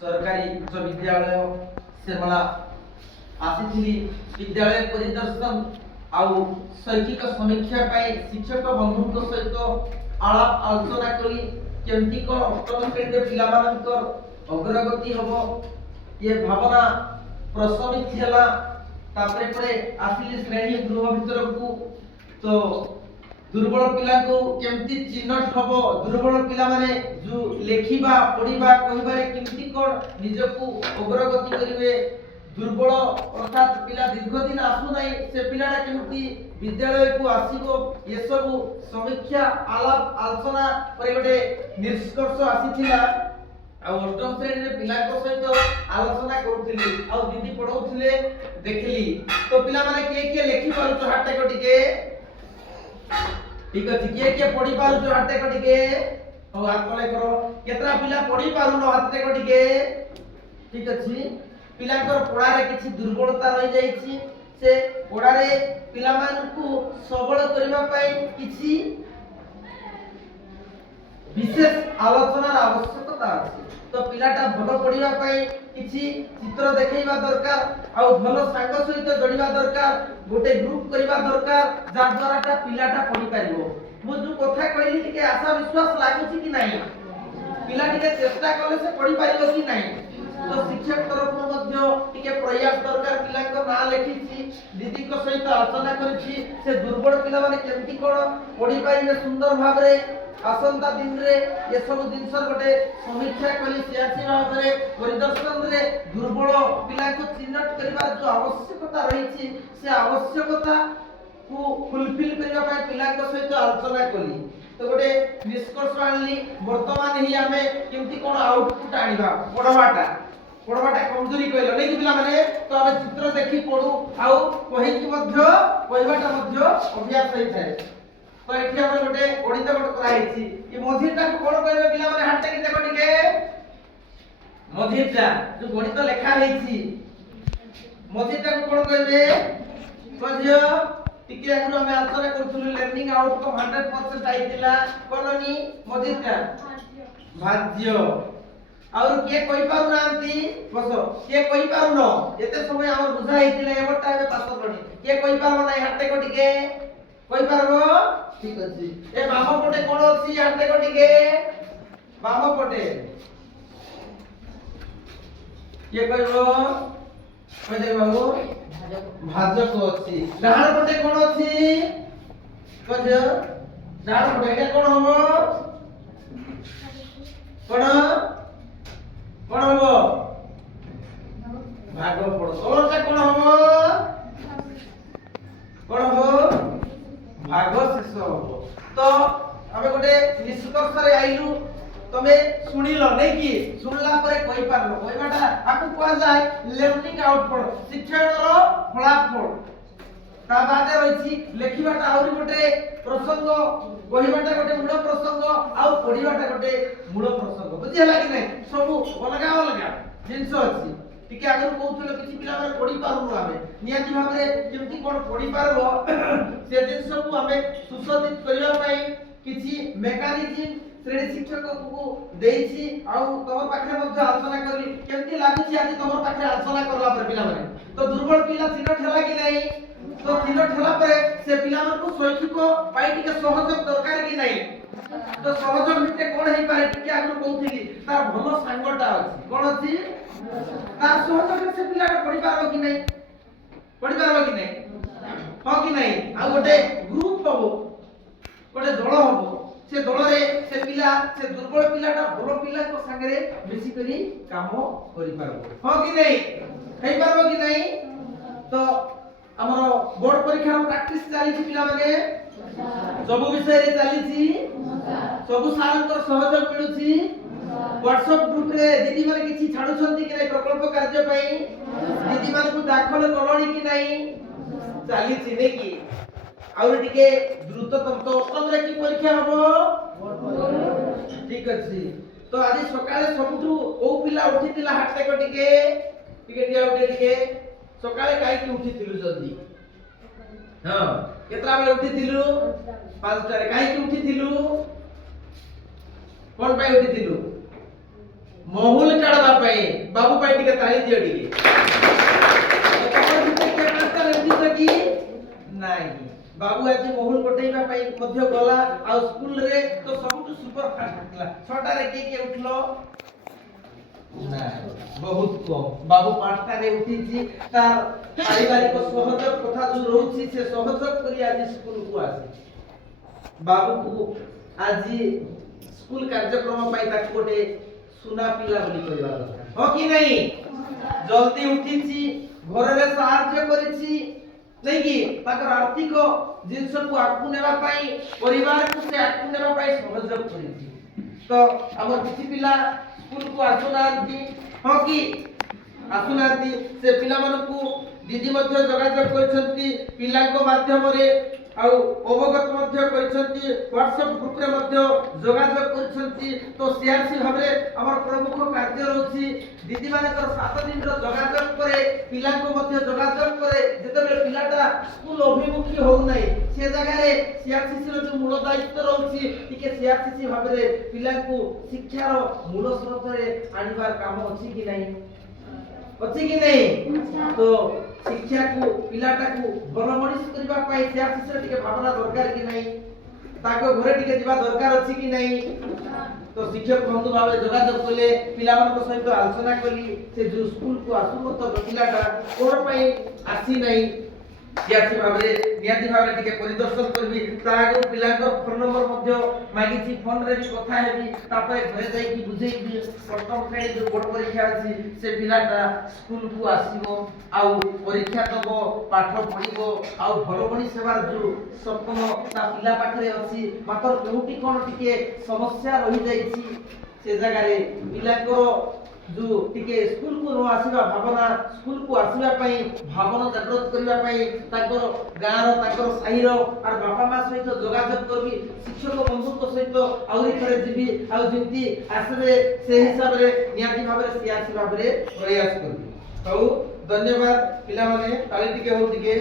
सरकारी उच्च विद्यालय सेमला आसी विद्यालय परिदर्शन आउ शैक्षिक समीक्षा शिक्षक बंधु सहित आलाप आलोचना करी केमती कौन अष्टम श्रेणी पिलामानकर अग्रगति हम ये भावना प्रशमित है। आसिली श्रेणी गृह भीतर को तो दुर्बल पिला को केमती चिन्हट हम दुर्बल पिला माने जो लेखिबा पढ़िबा कहिबारे केमती कोन निजको अग्रगति करिवे दुर्बल अर्थात पिला दीर्घ दिन आसु नाही से पिलाटा केमती विद्यालय को आसीबो ये सब समीक्षा आलाप आलोचना पर गोटे निष्कर्ष आसीथिला आ अष्टम श्रेणी रे पिला को सहित आलोचना करूथिली आ दीदी पढौथिले देखली तो पिला माने के लेखि पारुछ हाटे को टिके ठीक अछि के पढी पारुछ हाते को टिके हो आकले करो केतरा पिला पढी पारुनो हाते को टिके ठीक अछि पिला कर पढा रे किछि दुर्बलता रहि जाई छी से पढा रे पिला मान को सबल करिबा पई किछि विशेष आलोचना आवश्यकता अछि तो पिलाटा भलो पढिबा पई किछि चित्र देखैबा दरकार आ भलो संग सहित जोड़िबा दरकार गोटे ग्रुप करिबा दरकार जा द्वाराटा पिलाटा पढि पारिबो मु जो कथा कहली टिके आशा विश्वास लागुछि कि नाही पिला टिके चेष्टा कले से पढि पारिबो कि नाही तो शिक्षक तरफ मध्य टिके प्रयास दरकार पिला को ना लेखिछि दीदी को सहित आलोचना करिछि से दुर्बल पिला माने केमती कोन पढि पारिबे सुंदर भाबरे आसंता दिन रे ये सब जिनस गोटे समीक्षा कली सियासी भाव रे परिदर्शन रे दुर्बल पिला को चिन्हट करबा जो आवश्यकता रही से आवश्यकता को फुलफिल करबा पय पिला को सहित आलोचना कली तो गोटे निष्कर्ष आनली वर्तमान ही हमें केमती कोन आउटपुट आनिबा पढवाटा कमजोरी कहलो नै कि पिला माने तो हमें चित्र देखि पढू आउ कहि कि मध्य कहबाटा मध्य अभ्यास होई थाए तो एठी हम गोटे गणित गोटे करा हेछि ये मझिटा को कोन कहबे पिला माने हाथ टेकी देखो टिके मझिटा जो गणित लेखा हेछि मझिटा को कोन कहबे मध्य टिके आगु हम आंसर करथुलु लर्निंग आउटकम 100% आइतिला कोननी मझिटा भाज्य और के कहि पारु नांती बसो के कहि पारु न एते समय हमर बुझा हेतिले एबटा बे पास करनी के कहि पारु नै हाथ टेको टिके कहि पारबो ठीक अछि ए बाम पटे कोन अछि हाते को टिके बाम पटे के कहबो कहि दे बाबू भाजक अछि डाहाण पटे कोन अछि कज डाहाण पटे के कोन हबो कोन हबो भाग पड़ तोरटा कोन हबो कोन हबो भाग शेष हो तो हमें गोटे निष्कर्ष रे आइलु तमे सुनिलो नै कि सुनला परे कहि पारलो कहिबाटा आकु कोआ जाय लर्निंग आउटपुट शिक्षणर फलाफल ता बादे रहिछि लेखिबाटा आउरी गोटे प्रसंग कहिबाटा गोटे मूल प्रसंग आ पढिबाटा गोटे मूल प्रसंग बुझिला कि नै सब अलगा जिंस अछि टिके आगर कहउथलो किछि पिला माने पढि पारुनो आमे नियाति भाबरे केमती कोन पढि पारबो से जिंस को हमें सुसज्जित करिया पई किछि मेकानिज्म श्रेणी शिक्षक को देछि आ तोर पाखरे मध्ये आलोचना करली केमती लागुछि आज तोर पाखरे आलोचना करला पर पिला माने तो दुर्बल पिला चिन्ह ठेला कि नै तो चिन्ह ठेला पर से पिला मन को शैक्षिक पाई टिके सहयोग दरकार कि नै तो सहयोग मिटे कोन हेइ पारे टिके आगर कहउथिली तार भलो सांगटा अछि कोन अछि तार सहयोग से पिला पढि पारबो कि नै हो कि नै आ गोटे ग्रुप हबो गोटे दल हबो से दल रे से पिला से दुर्बल पिलाटा भलो पिला को संगे मिसी करी काम करि पारबो हो कि नै हेइ पारबो कि नै तो हमरो बोर्ड परीक्षा रो प्रैक्टिस चाली छी पिला माने सब विषय रे चाली छी सब सारंकर सहयोग मिलु छी व्हाट्सएप ग्रुप रे दीदी माने किछि छाडु छंती कि नै प्रकल्प कार्य पई दीदी माने को दाखल करणी कि नै चाली छी नै कि और टिके द्रुततम तो अष्टम रे की परीक्षा हबो ठीक अछि तो आज सकाळे सबठु ओ पिला उठितिला हाते को टिके टिके सकाळे काई की उठितिलु जल्दी हां केतरा बेले उठितिलु 5 रे काई की उठितिलु कोन पाई उठितिलु ମହୁଲ କାଢବା ପାଇଁ ବାବୁ ପାଇଁ ଟିକେ ତାଳି ଦିଅ ଟିକେ। ତମର ଭିତରେ କିଏ ପାଞ୍ଚଟା ଲେଖିଛ କି? ନାଇଁ ବାବୁ ଆଜି ମହୁଲ ଗୋଟେଇବା ପାଇଁ ମଧ୍ୟ ଗଲା ଆଉ ସ୍କୁଲ ରେ ତ ସବୁଠୁ ସୁପର ଫାଷ୍ଟ ଥିଲା। ଛଅଟାରେ କିଏ କିଏ ଉଠିଲ? ନାଇଁ ବହୁତ କମ। ବାବୁ ପାଞ୍ଚଟାରେ ଉଠିଛି ତାର ପାରିବାରିକ ସହଯୋଗ କଥା ଯୋଉ ରହୁଛି ସେ ସହଯୋଗ କରି ଆଜି ସ୍କୁଲକୁ ଆସିଛି। ବାବୁକୁ ଆଜି ସ୍କୁଲ କାର୍ଯ୍ୟକ୍ରମ ପାଇଁ ତାକୁ ଗୋଟେ ସୁନା ପିଲା ବୋଲି କରିବା ଦରକାର। ହଁ କି ନାହିଁ? ଜଲ୍ଦି ଉଠିଛି, ଘରରେ ସାହାଯ୍ୟ କରିଛି, ନାଇକି ତାଙ୍କର ଆର୍ଥିକ ଜିନିଷକୁ ଆଗକୁ ନେବା ପାଇଁ ପରିବାରକୁ ସେ ଆଗକୁ ନେବା ପାଇଁ ସହଯୋଗ କରିଛି। ତ ଆମର କିଛି ପିଲା ସ୍କୁଲକୁ ଆସୁନାହାନ୍ତି, ହଁ କି ଆସୁନାହାନ୍ତି, ସେ ପିଲାମାନଙ୍କୁ ଦିଦି ମଧ୍ୟ ଯୋଗାଯୋଗ କରିଛନ୍ତି ପିଲାଙ୍କ ମାଧ୍ୟମରେ ଆଉ ଅବଗତ ମଧ୍ୟ କରିଛନ୍ତି, ହ୍ୱାଟ୍ସଆପ ଗ୍ରୁପରେ ମଧ୍ୟ ଯୋଗାଯୋଗ କରିଛନ୍ତି। ତ ସିଆରସି ଭାବରେ ଆମର ପ୍ରମୁଖ କାର୍ଯ୍ୟ ରହୁଛି ଦିଦି ମାନଙ୍କର 7 ଦିନର ଯୋଗାଯୋଗ ପରେ ପିଲାଙ୍କୁ ମଧ୍ୟ ଯୋଗାଯୋଗ ପରେ ଯେତେବେଳେ ପିଲାଟା ସ୍କୁଲ ଅଭିମୁଖୀ ହଉନାହିଁ ସେ ଜାଗାରେ ସିଆରସିସିର ଯୋଉ ମୂଳ ଦାୟିତ୍ୱ ରହୁଛି ଟିକେ ସିଆରସିସି ଭାବରେ ପିଲାଙ୍କୁ ଶିକ୍ଷାର ମୂଳ ସ୍ରୋତରେ ଆଣିବାର କାମ ଅଛି କି ନାହିଁ? ଅଛି କି ନାହିଁ? ତ ଶିକ୍ଷାକୁ ପିଲାଟାକୁ ଭଲ ମଣିଷ କରିବା ପାଇଁ ସିଆରସିସିର ଟିକେ ଭାବନା ଦରକାର କି ନାହିଁ? ତାଙ୍କ ଘରେ ଟିକେ ଯିବା ଦରକାର ଅଛି କି ନାହିଁ? ତ ଶିକ୍ଷକ ବନ୍ଧୁ ଭାବେ ଯୋଗାଯୋଗ କଲେ ପିଲାମାନଙ୍କ ସହିତ ଆଲୋଚନା କଲି ସେ ଯୋଉ ସ୍କୁଲକୁ ଆସୁନଥିବ ପିଲାଟା କଣ ପାଇଁ ଆସି ନାହିଁ ସିଆରସି ଭାବରେ ନିହାତି ଭାବରେ ଟିକେ ପରିଦର୍ଶନ କରିବି। ତା ଆଗରୁ ପିଲାଙ୍କର ଫୋନ ନମ୍ବର ମଧ୍ୟ ମାଗିଛି, ଫୋନରେ ବି କଥା ହେବି, ତାପରେ ଘରେ ଯାଇକି ବୁଝେଇବି ପ୍ରଥମ ଶ୍ରେଣୀ ଯୋଉ ବୋର୍ଡ ପରୀକ୍ଷା ଅଛି ସେ ପିଲାଟା ସ୍କୁଲକୁ ଆସିବ ଆଉ ପରୀକ୍ଷା ଦବ, ପାଠ ପଢିବ ଆଉ ଭଲ ମଣିଷ ହେବାର ଯୋଉ ସ୍ୱପ୍ନ ତା ପିଲା ପାଖରେ ଅଛି, ମାତ୍ର କେଉଁଠି କଣ ଟିକେ ସମସ୍ୟା ରହିଯାଇଛି ସେ ଜାଗାରେ ପିଲାଙ୍କର ଯୋଉ ଟିକେ ସ୍କୁଲକୁ ନ ଆସିବା ଭାବନା ସ୍କୁଲକୁ ଆସିବା ପାଇଁ ଭାବନା ଜାଗ୍ରତ କରିବା ପାଇଁ ତାଙ୍କର ଗାଁର ତାଙ୍କର ସାହିର ଆଉ ବାପା ମା ସହିତ ଯୋଗାଯୋଗ କରିବି, ଶିକ୍ଷକ ବନ୍ଧୁଙ୍କ ସହିତ ଆହୁରି ଥରେ ଯିବି ଆଉ ଯେମିତି ଆସିବେ ସେ ହିସାବରେ ନିହାତି ଭାବରେ ସିଆରସି ଭାବରେ ପ୍ରୟାସ କରିବି। ହଉ ଧନ୍ୟବାଦ ପିଲାମାନେ, ତାଳି ଟିକେ ହଉ ଟିକେ।